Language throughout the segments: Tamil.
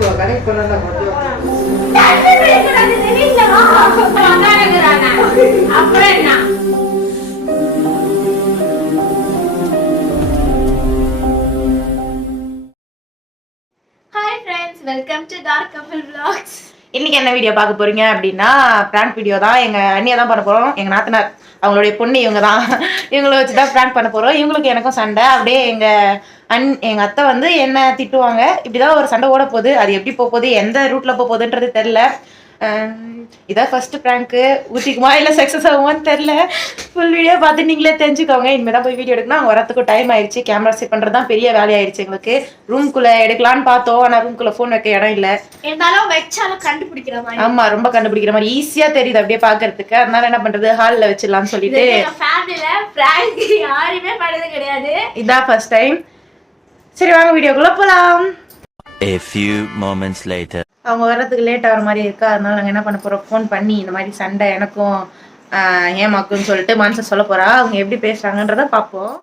இப்போ கடைக்கு அப்புறம் என்ன? இன்னைக்கு என்ன வீடியோ பார்க்க போறீங்க அப்படின்னா பிராங்க் வீடியோ தான். எங்க அண்ணியை தான் பண்ண போறோம். எங்க நாத்தனார் அவங்களுடைய பொண்ணு இவங்க தான். இவங்கள வச்சு தான் பிராங்க் பண்ண போறோம். இவங்களுக்கு எனக்கும் சண்டை. அப்படியே எங்க அண் எங்க அத்தை வந்து என்ன திட்டுவாங்க? இப்படிதான் ஒரு சண்டை ஓட போகுது. அது எப்படி போக போகுது? எந்த ரூட்ல போக போகுதுன்றது தெரியல. இதான் ஃபர்ஸ்ட் பிராங்க்கு ஊற்றிக்குமா இல்லை சக்ஸஸ் ஆகுமான்னு தெரில ஃபுல் வீடியோ பார்த்து நீங்களே தெரிஞ்சுக்கோங்க. இனிமேல் தான் போய் வீடியோ எடுக்கணும். அவங்க வரத்துக்கு டைம் ஆயிடுச்சு கேமரா செட் பண்ணுறது தான் பெரிய வேலையாயிடுச்சு எங்களுக்கு. ரூம்குள்ளே எடுக்கலான்னு பார்த்தோம். ஆனால் ரூம்குள்ளே ஃபோன் வைக்க இடம் இல்லை. இருந்தாலும் வச்சாலும் கண்டுபிடிக்கிற மாதிரி. ஆமா ரொம்ப கண்டுபிடிக்கிற மாதிரி. ஈஸியா தெரியுது அப்படியே பாக்குறதுக்கு அதனால என்ன பண்றது? ஹால்ல வச்சிடலாம்னு சொல்லிட்டு. யாருமே பண்ணது கிடையாது. இதான் ஃபர்ஸ்ட் டைம் சரி வாங்க வீடியோக்குள்ள போலாம். A few moments later. அவங்க வர்றதுக்கு லேட் ஆகிற மாதிரி இருக்கா? அதனால நாங்க என்ன பண்ண போறோம்? ஃபோன் பண்ணி இந்த மாதிரி சண்டை எனக்கும் ஏமாக்குன்னு சொல்லிட்டு மனசை சொல்ல போறா. அவங்க எப்படி பேசுறாங்கன்றத பார்ப்போம்.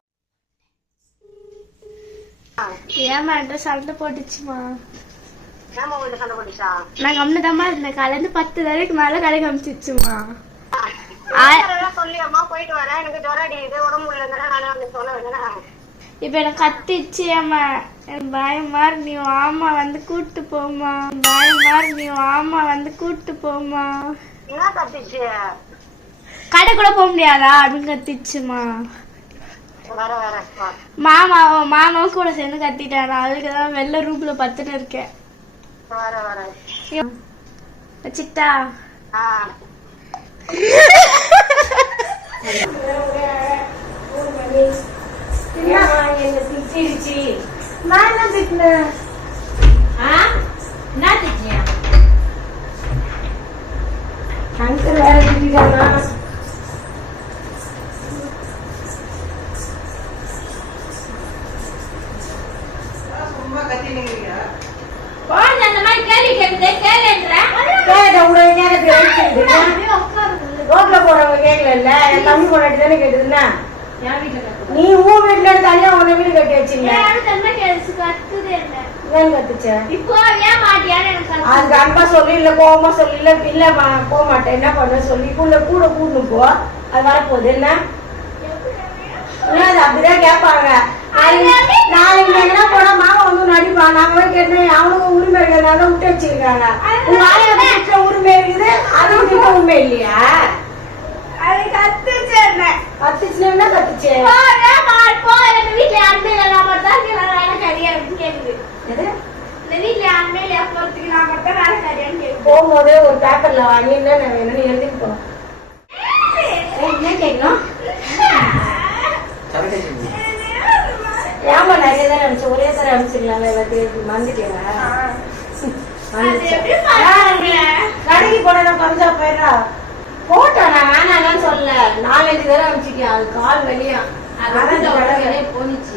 ஏமா என்ற சண்டை போட்டுச்சுமா? நான் கம்னதாம்மா இருந்தேன். காலையில பத்து தடவைக்கு மேல கடைக்கு அமிச்சிச்சுமா சொல்லியம்மா போயிட்டு வரேன். எனக்கு உடம்பு நானே வந்து சொல்ல வேண்டியதான் இப்ப எனக்கு கத்திச்சு அம்மா எனக்கு பயமா இருக்கு. நீ ஆமா வந்து கூட்டு போமா பயமா இருக்கு. நீ ஆமா வந்து கூட்டு போமா என்ன கத்திச்சு? கடை கூட போக முடியாதா? அப்படின்னு கத்திச்சுமா. மாமாவும் மாமாவும் கூட சேர்ந்து கத்திட்டானா அதுக்கு தான் வெள்ள ரூப்ல பத்துட்டு இருக்கேன். வர வர. வச்சுட்டா ஆ. நான் என்ன திட்டினேன் என்ன திட்டியா அங்கிள் வேற திட்டானா ரோட்ல போறவங்க கேட்கல என் தம்பி பொண்டாட்டி தானே கேட்டுதுன்னா நீ உன் வீட்டுல தனியா உன்ன வீடு கட்டி வச்சீங்க ஏன் கத்துச்ச? இப்போ ஏன் மாட்டியான்னு எனக்கு கத்து- அதுக்கு அன்பா சொல்லி இல்ல கோவமா சொல்லி இல்ல இல்ல போக மாட்டேன். என்ன பண்ண சொல்லி? கூட கூட கூட்டு போ. அது வரப்போகுது. என்ன? அது அப்படிதான் கேட்பாங்க. நாளைக்கு என்ன போனா மாமா வந்து நடிப்பான் நாங்க போய் கேட்டேன் அவனுக்கு உரிமை இருக்கிறதுனால தான் விட்டு வச்சிருக்காங்க. உங்க வீட்டுல உரிமை இருக்குது அது விட்டு உரிமை இல்லையா அது கத்துச்சு என்ன. கத்துச்சுன்னா என்ன கத்துச்சு போ, வீட்ல யாருமே இல்ல, நான் மட்டும் தான் நான் வேலை கிடையாது அப்படின்னு கேக்குது. எது? இந்த வீட்ல யாருமே இல்லையா, போறதுக்கு நான் மட்டும் வேலை கிடையாதுன்னு கேக்குது. போகும்போதே ஒரு பேப்பர்ல வாங்கி என்ன வேணும்னு எழுதிட்டு போ ஏய், என்ன கேட்கணும் ஏமா நிறைய தான் அனுப்பிச்சு ஒரே தடவை அனுப்பிச்சிடலாம்ல எல்லாத்தையும் மறந்துட்டீங்களா? கடைக்கு போனா பஞ்சா போயிடுறா நான் வேணாம்னு சொல்ல நாலஞ்சு தடவை அனுப்பிச்சிட்டியா? அது கால் வெளியா போனிச்சு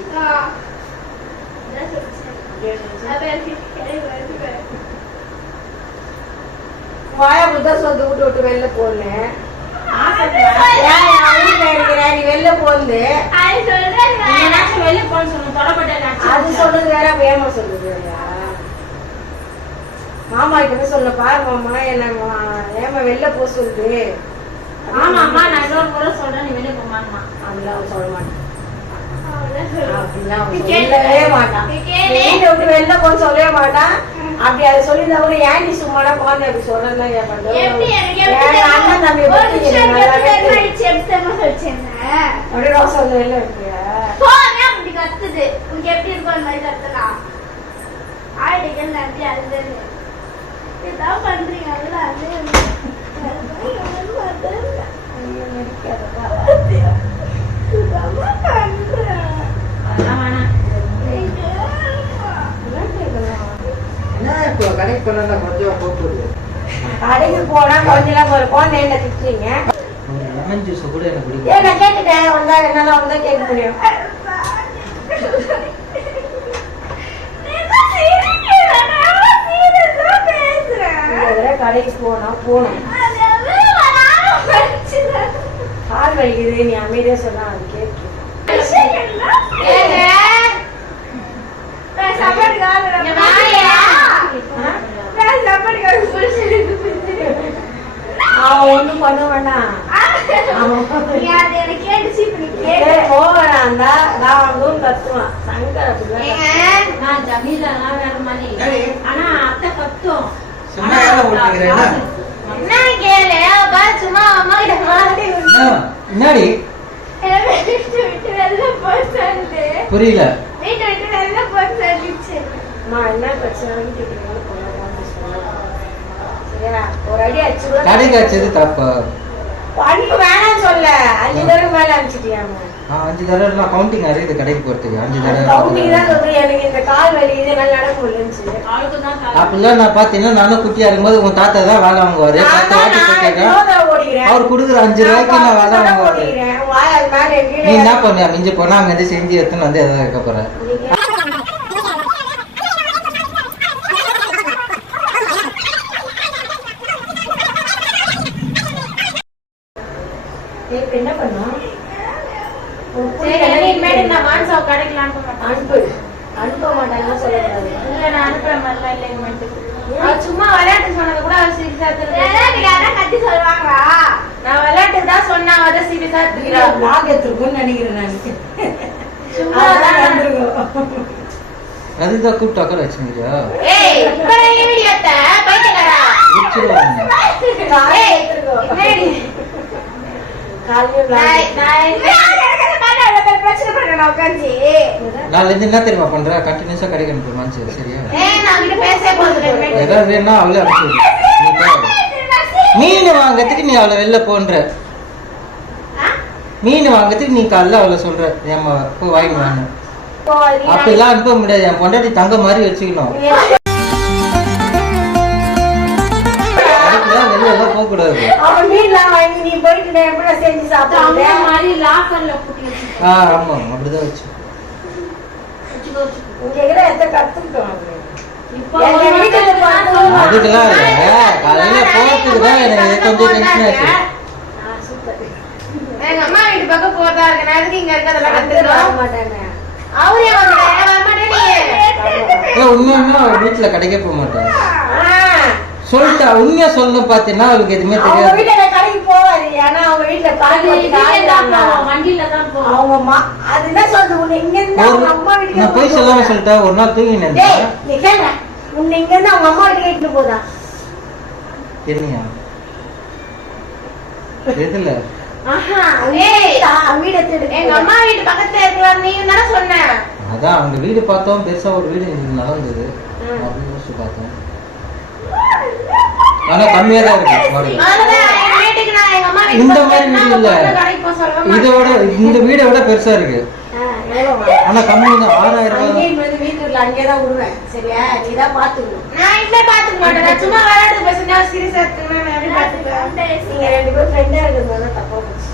முட்டை சொத்து விட்டு விட்டு வெளில போனேன் நீ வெளில போந்து அது சொல்றேன் அது சொல்றது வேற ஏமா சொல்றது மாமா கிட்ட சொல்ல பாரு மாமா. என்ன ஏமா வெளில போக சொல்லுது ஆமாம்மா நான் இன்னொரு முறை சொல்றேன் நீ வெளியே அப்படிலாம் அவன் சொல்ல மாட்டான். சொல்லவே மாட்டான். வெளில போக சொல்லவே மாட்டான். அப்படி அதை சொல்லியிருந்தா கூட ஏன் நீ சும்மாடா குழந்தை அப்படி என் அண்ணன் தம்பி அப்படியே ரோசா வந்து வெளில இருக்கியா கத்துது? உனக்கு எப்படி இருக்கும் அந்த மாதிரி கத்துனா? ஆயிடுங்கள் நன்றி, அதுதானே. இதான் பண்றீங்க, அதெல்லாம் அது. இப்போ கடைக்கு போனா கொஞ்சம் ஒரு குழந்தை என்ன திட்டுறீங்க? லெமன் ஜூஸ் கூட எனக்கு பிடிக்கும் ஏன் நான் கேட்டுட்டேன் வந்தா என்னால வந்தா கேட்க முடியும் serious ஆ பேசுறேன். இந்த தடவை கடைக்கு போனா போகணும் அது எவ்வளவு வராம படிச்சுதான். கால் வலிக்குது நீ அமைதியா சொன்னா அது புரிஞ்சிருக்கு. அவன் ஒண்ணும் பண்ண வேண்டாம் கேட்டு. நான் வந்து கத்துவான். சங்கர் அப்படிதான் நான் வேற மாதிரி. ஆனா அத்தை கத்தும். என்னடி? விட்டு புரியல. விட்டு வெளில அம்மா என்ன ஒரு அடி அடிச்சு கடைக்கு வச்சது சொல்ல. அஞ்சு தடவை மேல அனுப்பிச்சிட்டியாங்க நான் அஞ்சு தடவை நான் கவுண்டிங் அறியுது கடைக்கு போறதுக்கு. அஞ்சு தடவை எனக்கு இந்த கால் வலி இது தலை. அப்படிலாம் நான் பாத்தீங்கன்னா நானும் குட்டியா இருக்கும்போது உன் தாத்தா தான் வேலை வாங்குவாரு. பத்து வாட்டி ஓடிக்கிறேன். அவர் கொடுக்குற அஞ்சு ரூபாய்க்கு நான் வேலை வாங்குவாரு. நீ என்ன பண்ணுவ மிஞ்சி போனா அங்க இருந்து செஞ்சு எடுத்துன்னு வந்து எதாவது வைக்க போற நீங்க- ஏய், இப்ப என்ன பண்ணோம் உன் புள்ள சரி இனிமேட்டு நான் மான்சாவை கடைக்கு அனுப்ப. மாட்டேன் அனுப்பு மாட்டாங்கன்னு சொல்லக்கூடாது? இல்ல நான் அனுப்புற மாதிரிலாம் இல்லை அவ சும்மா விளையாட்டு சொன்னது கூட அவ சீரியஸா யாரா கத்தி சொல்லுவாங்களா? நான் விளையாட்டு தான் சொன்னா அவ தான் சீரியஸா எடுத்துக்கிறா லாக் எடுத்துருக்கும்னு நினைக்கிறேன் நான். சும்மா தான். வந்துருக்கும் அதுதான் கூப்பிட்டு ஏய் இப்ப பைத்தியக்காரா? வச்சிருவாங்க நான் பிரச்சனை? நாளைல இருந்து என்ன தெரியுமா பண்ற? கண்டினியூஸா கடைக்கு அனுப்பு மனசு சரியா? ஏய் நான் கிட்ட பேசவே போறது இல்லை ஏதாவது வேணா அவளே அனுப்பிச்சு விடு. நீ போ. மீன் வாங்கறதுக்கு நீ அவளை வெளில போன்ற. மீன் வாங்கறதுக்கு நீ காலைல அவளை சொல்ற ஏமா போய் வாங்கி வாங்க அப்படிலாம் அனுப்ப முடியாது என் பொண்டாட்டி தங்க மாதிரி வச்சுக்கணும். எல்லாம் போக கூடாது அவன் மீன்லாம் வாங்கி நீ போயிட்டு நான் எப்படி செஞ்சு அந்த சாப்பிடுவேன் மாதிரி லாக்கர்ல கூட்டி வச்சுக்கோ. ஆ ஆமா அப்படிதான் வச்சு வச்சுக்கோ, வச்சுக்கோ. இங்க இருக்கிற எத்த கத்துக்கிட்டோம் அவன். இப்போ எங்க ஒரு வீட்டுக்கு நாள் பார்த்து சொல்லுவா. அதுக்கெல்லாம் இல்ல காலையில போறதுக்கு தான் எனக்கு கொஞ்சம் டென்ஷன் ஆச்சு ஆ, சூப்பர். எங்க அம்மா வீட்டு பக்கம் போறதா இருக்கு நான் எதுக்கு இங்க கத்துக்கணும் மாட்டானே. அவரே நீ உண்மையுமே வீட்டுல கடைக்கே போக மாட்டேன் சொல்லிட்டா உண்மையா சொல்லணும் பாத்தீங்கன்னா அவளுக்கு எதுவுமே அவங்க தெரியாது. வீட்டுல நான் கடைக்கு போவாரு ஏன்னா அவங்க வீட்டுல வண்டியில தான். அவங்க மா அதுதான் சொல்றது. உன்னை இங்க இருந்து அவங்க அம்மா வீட்டுக்கு நான் போய் சொல்லாம சொல்லிட்டேன் ஒரு நாள் தூங்கி டேய் நின்றேன் நீ கேளுங்க. உன்னை இங்க இருந்து அவங்க அம்மா வீட்டுக்கு இட்டுட்டு போதா? தெரியா எதுல? ஆஹா ஏய், வீடு எடுத்து எங்க அம்மா வீட்டு பக்கத்துல இருக்கலாம் நீ தானே சொன்ன? அதான் அவங்க வீடு பார்த்தோம். பெருசா ஒரு வீடு நல்லா இருந்தது அப்படின்னு பார்த்தோம். ஆனா கம்மியா தான் இருக்கு இந்த மாதிரி வீடு இல்ல அவங்க பொண்ணு கடைக்கு போக சொல்ல மாட்டேன். இதை விட இந்த வீடை விட பெருசா இருக்கு. ஆனா கம்மி தான். ஆறாயிரம் ரூபாய். வீட்டுல அங்கேதான் விடுவேன் சரியா? நீ தான் பாத்துக்கணும் நான் இனிமே பாத்துக்க மாட்டேன். நான் சும்மா விளையாட்டு பேசுனா சீரியஸா எடுத்துக்கணும் நான் எப்படி பாத்துப்பேன் நீங்க ரெண்டு பேரும் ஃப்ரெண்டா இருக்கிறது தப்பா போச்சு.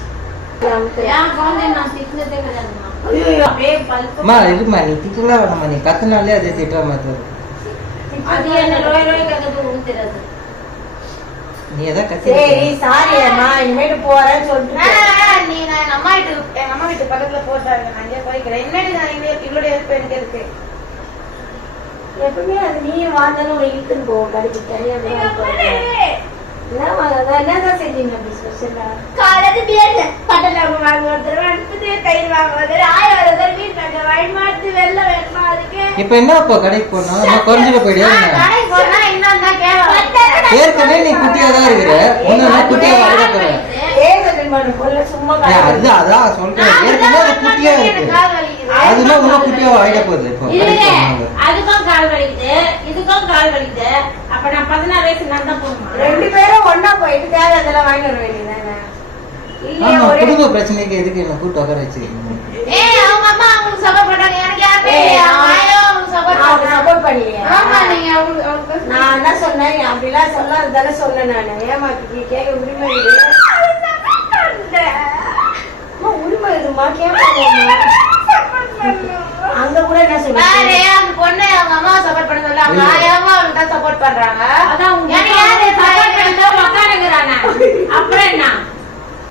நீ கத்துனாலே அதே திட்டுற மாதிரி தான் இருக்கு. அது என்ன லோய் கேட்கறது உனக்கு தெரியாது நீ சரி கத்தி சாரி அம்மா இனிமேட்டு போறேன்னு சொல்லிட்டு நீ நான் எங்க அம்மா வீட்டு எங்க அம்மா வீட்டு பக்கத்துல போட்டா இருக்கு நான் அங்கேயே போய்க்கிறேன். இனிமேட்டு நான் இங்க இவ்வளோ எனக்கு இருக்கு எப்பவுமே அது நீ வாழ்ந்தாலும் உன்னை இழுத்துன்னு போவோம் கடைக்கு தனியா என்னதான் செஞ்சீங்க அப்படி ஸ்பெஷலா காலையில பிரியாணி பட்டல வாங்க ஒருத்தர் அடுத்தது கயிறு வாங்க ஒருத்தர் ஆய ஒருத்தர் வீட்டு வாங்க வாங்கி மாட்டு வெள்ள வேணுமா அதுக்கு? இப்ப என்ன இப்போ கடைக்கு போனா நம்ம குறைஞ்சிட போயிடியா என்ன? கடைக்கு போனா இன்னும் தான் கேவலம். ஏற்கனவே நீ குட்டியா தான் இருக்கிற. ஒன்னு குட்டியா வாங்க போற ஏன் செட்டில் பண்ண பொருளை சும்மா ஏன் காட்டுறது? அது அதான் சொல்றேன். ஏற்கனவே அது குட்டியா இருக்கு. அதுனா இன்னும் குட்டியா ஆயிட போகுது. இப்போ அதுக்கும் கால் வலிக்குது. இதுக்கும் கால் வலிக்குது. அப்ப நான் பதினாறு வயசு நான் தான் போகணுமா ரெண்டு பேரும் ஒண்ணா போயிட்டு தேவையானதெல்லாம் வாங்கி வர வேண்டியதானே ஆமா குடும்ப பிரச்சனைக்கு எதுக்கு என்ன கூட்டு உட்கார வச்சிருக்கீங்க ஏய் அவங்க அம்மா அவங்களுக்கு எனக்கு யாருமே சப்போர்ட் பண்ணலையா ஆமா நீங்க அவங்களுக்கு நான் என்ன சொன்னேன் அப்படிலாம் சொல்லாததானே சொன்னேன் நான். ஏமாத்தி கேட்க உரிமை அம்மா, உரிமை இருக்குமா கேட்பாங்க அங்க கூட என்ன வேற சொன்னேன் அந்த பொண்ணு அவங்க அம்மாவை சப்போர்ட் பண்ண சொல்ல அவங்க ஆயாவும் அவளுக்கு தான் சப்போர்ட் பண்றாங்க? அதான் உங்க யாரு சப்போர்ட் அப்புறம் என்ன?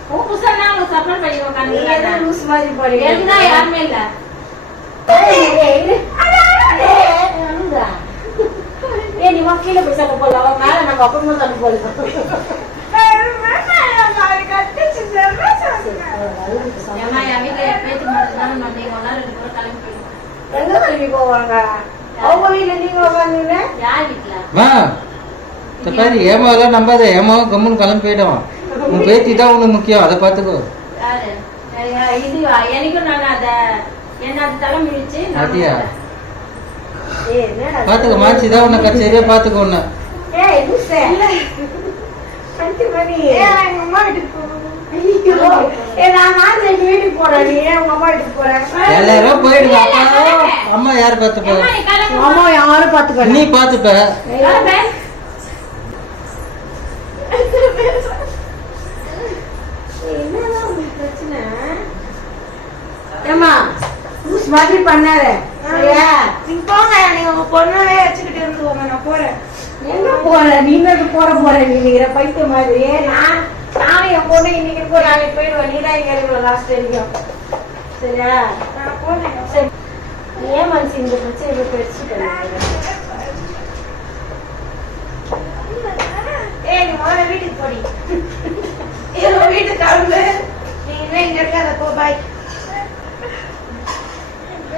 உன் புருஷன் அவங்க சப்போர்ட் பண்ணி நீ எதுவும் லூஸ் மாதிரி போறீங்க? எதுதான் யாருமே இல்ல. தெரியுமா கீழே போய் சண்டை போடலாம். அவன் மேல நம்ம அப்புறமா சண்டை போடலாம் நீங்க. எங்க திரும்பி போவாங்க? அவங்க வீட்டுல நீங்க உட்காந்துங்க யார் வீட்டுல ஏமாவெல்லாம் நம்பாத. ஏமாவும் கம்முன்னு கிளம்பி போயிடுவான் உன் பேத்தி தான் உனக்கு முக்கியம். அதை பார்த்துக்கோ. இது எனக்கும் நான் அத என்ன அது தலை மிதிச்சு பார்த்துக்கோ மாச்சி தான் உன்னை கச்சேரியா பார்த்துக்கோ உன்னை. ஏய் லூசே அஞ்சு மணி எங்க அம்மா வீட்டுக்கு போகணும் ஐயோ. ஏய் நான் மாத்தி எங்க வீட்டுக்கு போறேன் நீ ஏன் உங்க அம்மா வீட்டுக்கு போற எல்லாரும் போயிடுங்க அப்பா அம்மா யார் பார்த்துப்பா ஏம்மா, நீ கிளம்பு. அம்மா யாரும் பாத்துக்கல நீ பார்த்துப்ப கிளம்பு. என்னதான் உங்களுக்கு பிரச்சனை ஏமா லூஸ் மாதிரி பண்ணாத சரியா நீங்க போங்க நீங்க உங்க பொண்ணவே வச்சுக்கிட்டு இருந்துக்கோங்க நான் போறேன் எங்க போற நீ இன்னும் போற போற நீ நிக்கிற பைத்திய மாதிரி. நான் நானும் என் பொண்ணு இன்னைக்கு இருக்கோ நாளைக்கு போயிடுவேன் நீ தான் இங்க இருக்கிற லாஸ்ட் வரைக்கும். சரியா? நான் போனேன் சரி. நீ ஏன் மனசு இந்த பிரச்சனை பெருசு பண்ணிக்கிற? ஏய் நீ முதல்ல வீட்டுக்கு போடி. ஏதோ வீட்டுக்கு கிளம்பு. நீ என்ன இங்க இருக்காத போ பாய்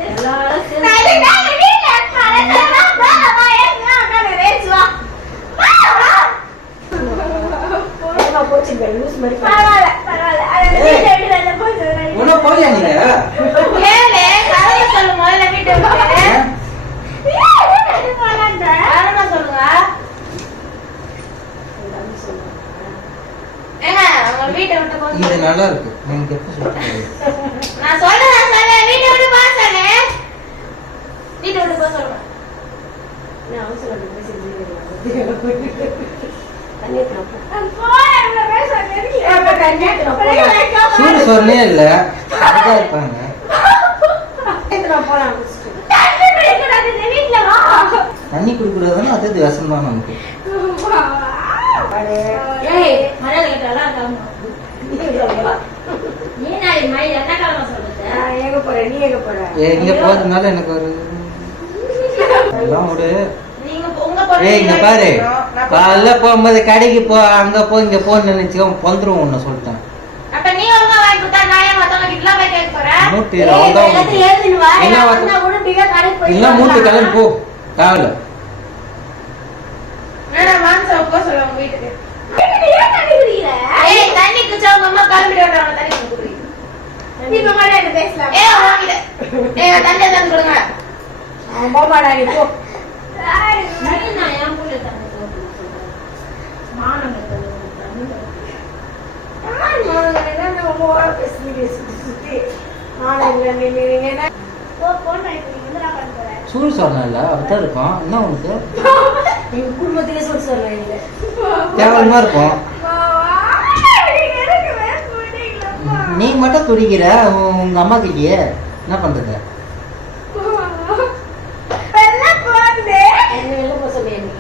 எல்லாரும் இது. நல்லா இருக்கு. நீங்க நான் சொல்றேன் சொல்றேன் வீட்டை விட்டு போக சொன்னேன் வீட்டை விட்டு நான் அவசரம் சூடு சொன்னே இல்ல அப்படிதான் இருப்பாங்க. தண்ணி குடிக்கூடாதுன்னா அது விஷம் தான் நமக்கு எங்க போறதுனால எனக்கு ஒரு எல்லாம் விடு நீங்க போ- உங்க பொண்ணு ஏய் இங்க பாரு. காலைல போகும்போது கடைக்கு போ அங்க போ இங்க போன்னு நினைச்சுக்கோ பொந்துருவோம் உன்னை சொல்லிட்டேன். அப்ப நீ ஒழுங்கா வாங்கி கொடுத்தா நான் ஏன் மத்தவங்க கிட்ட போய் கேட்க போறேன் மூட்டு ஏய், அவ்வளவுதான் எல்லாத்தையும் உனக்கு. எழுதின்னு வா. என்ன நான் வாத்து? வந்தா உடனடியா கடைக்கு போயிட்டு இல்ல மூட்டு வரலாம். கிளம்பி போ. தேவையில்ல வேணாம் மான்சா போக சொல்ல உங்க வீட்டுக்கு. வீட்டுக்கு ஏன் தண்ணி குடிக்கிற? ஏய் தண்ணி குச்சா உங்க அம்மா கிளம்பிட்டு வர்றாங்க தண்ணி கொண்டு குடி இப்ப மட்டும் என்ன பேசலாம். ஏய் வாங்கிட ஏய் தண்ணி எடுத்து கொடுங்க. அவன் போமாடா நீ போ. சூடு சொன்னல அப்படிதான் இருக்கும். என்ன உனக்கு? குடும்பத்திலே சொல்லி சொல்றேன் தேவையமா இருக்கும். வா, வா. நீங்க எனக்கு வேற போயிட்டீங்களா? நீ மட்டும் துடிக்கிற உன் உங்க அம்மா கிட்டயே என்ன பண்றது வெள்ளை போகுது. என்ன வெளில போக சொல்லியா நீ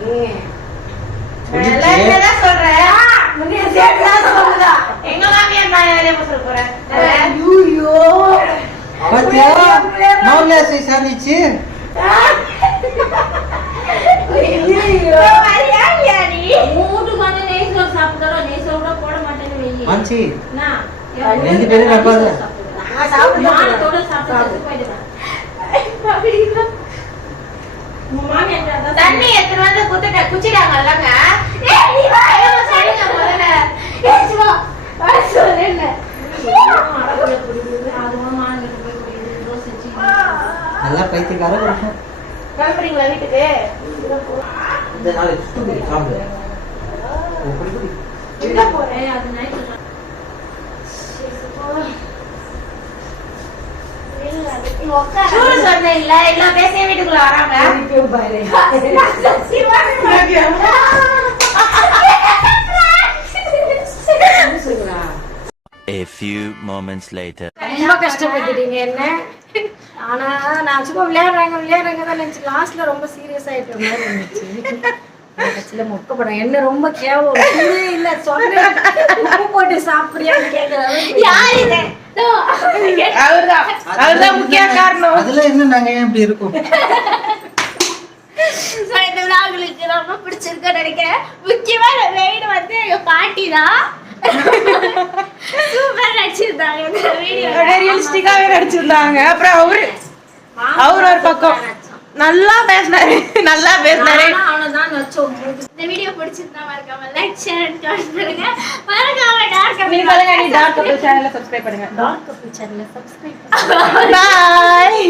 நான் எல்லாம் என்னதான் சொல்றேன் முன்னே சேர்த்துதான் சொல்லுதா எங்க மாமியார் நான் வெளியே போக சொல்ல போறேன் ஐயோ பாத்தியா மாமலாசை சாதிச்சு இதோ வரியா இல்லையா நீ? உன் வீட்டுக்கு வந்து நெய் சோறு சாப்பிட்டாலும் நெய் சோறு கூட போட மாட்டேன்னு வெயி. ஆச்சி என்ன? ரெண்டு பேரும் வைப்பாங்க. நான் சாப்பிடுறேன். மானத்தோட சாப்பிட்டு போயிடுவேன். அப்படிதான். உன் மாமியார் அதான் தண்ணி எடுத்துட்டு வந்து குத்துட்ட குச்சிட்டாங்கல்லங்க. ஏய், நல்லா பைத்தியக்கார இருக்கும் கிளம்புறீங்களா வீட்டுக்கு இந்த நாளைக்கு சுத்தம் குடி, காம்பு. ஓ, குடி, குடி. எங்க போறேன் ஏய், அது நைட்டு இல்ல, நீ உட்காரு. சூடு சொன்னேன் இல்ல எல்லாம் பேசிய வீட்டுக்குள்ள வராங்க திருப்பியும் பாரு. Siva. லூசுங்களா? A few moments later. ரொம்ப கஷ்டப்பட்டுட்டீங்க என்ன ஆனா நான் சும்மா விளையாடுறாங்க விளையாடுறாங்க தான் நினைச்சு லாஸ்ட்ல ரொம்ப சீரியஸ் ஆயிட்ட மாதிரி இருந்துச்சு. கட்சியில மொக்க படம் என்ன ரொம்ப கேவலம். ஒரு புண்ணே இல்ல சொன்னேன். உப்பு போட்டு சாப்பிடுறியான்னு கேக்குறாரு யார் இது? அவர்தான். முக்கிய காரணம். அதுல நாங்க இருக்கோம்? இந்த விழாக்களுக்கு ரொம்ப நினைக்கிறேன். முக்கியமா மெயின் வந்து எங்க பாட்டி தான் சூப்பர் நடிச்சிருந்தாங்க இந்த வீடியோ ரியலிஸ்டிக்காவே நடிச்சிருந்தாங்க. அப்புறம் அவரு அவர் ஒரு பக்கம். நல்லா பேசினாரு. நல்லா பேசினாரு. அவனதான் நச்சோம் இந்த வீடியோ பிடிச்சிருந்தா மறக்காம லைக் ஷேர் அண்ட் கமெண்ட் பண்ணுங்க. மறக்காம டார்க் நீ சொல்லுங்க நீ டார்க் கப்பல் சேனலை சப்ஸ்கிரைப் பண்ணுங்க. டார்க் கப்பல் சேனலை சப்ஸ்கிரைப் பாய்